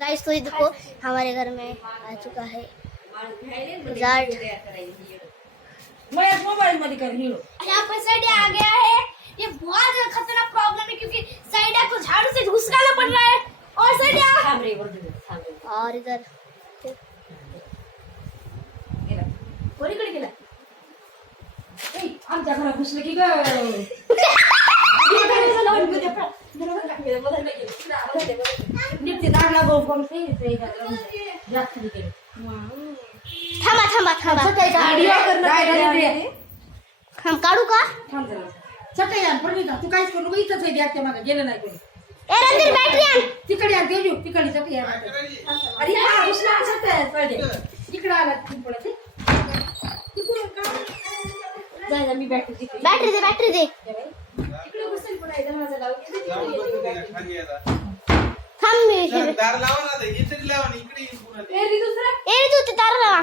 Guys तो ये देखो हमारे घर में आ चुका है रिजल्ट। मोबाइल में कर हीरो यहाँ पर साइडिया आ गया है। ये बहुत खतरनाक प्रॉब्लम है क्योंकि साइडिया को झाड़ू से घुसकाना पड़ रहा है। और साइडिया और इधर कोणीकडे गेला आमच्या घरात घुसलं की ग थांबा थांबा थांबा हम काढू का? तू काहीच करू इथंच आहे द्या मागे गेलं नाही कोणी ए रणधीर बॅटरी आण तिकडे आण देऊ तिकडे चटई आण अरे हा घुसला चटई पडले इकडे आला तिकडे जा मी बॅटरी दे बॅटरी दे तिकडे घुसेल पण दरवाजा लावून थांब मी दार लावा ना ते इथे लावा ना इकडे येऊन पुन्हा ते. ए दुसरा ए तू ते तार लावा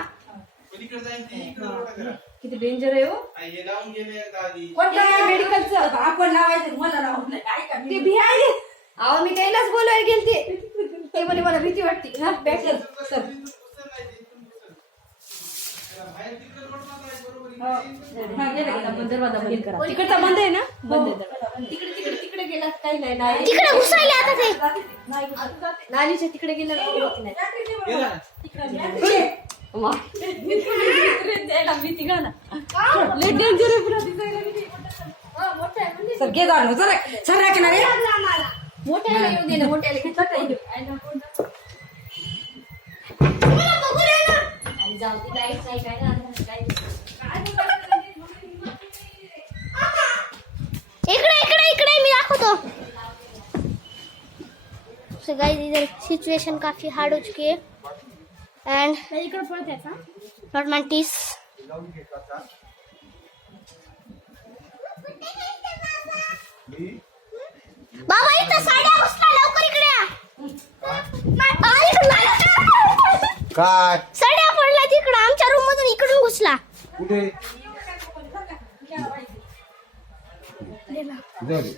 पलीकडे जाईन ती इकडे रोडा करा किती डेंजर आहे हो आई हे लावून गेले एकदा आधी कोणत्या मेडिकलचं आपण लावायचं मला लावून नाही ऐका ते भी आहे अहो मी त्यालाच बोलवायला गेलते ते म्हणे मला भीती वाटते हा बॅटरी इथून घुसल नाही ते, इथून घुसल. त्याला बाहेर तिकडे रोड मारला आहे बरोबर इकडे येऊन हा गेला आपण दरवाजा बंद करा तिकडचा बंद आहे ना बंद आहे तिकडे गेला काही नाही तिकडे घुसायला आता ते नालीच्या तिकडे गेला गेला ना. भीती गा ना डेंजर सर घे जाणं जरा सर की नाही मोठ्याला येऊ दे ना मोठ्याला घेतलं काही आणि जाऊ ती लाईट नाही काय ना इकडे इकडे इकडे मी दाखवतो। सो गाइस इधर सिचुएशन काफी हार्ड हो चुकी है एंड नॉट मंटीज बाबा इथं साड्या घुसला लवकर इकडे या। काय साड्या पडल्या तिकडे आमच्या रूम मधून इकडून घुसला कुठे जाऊ दे.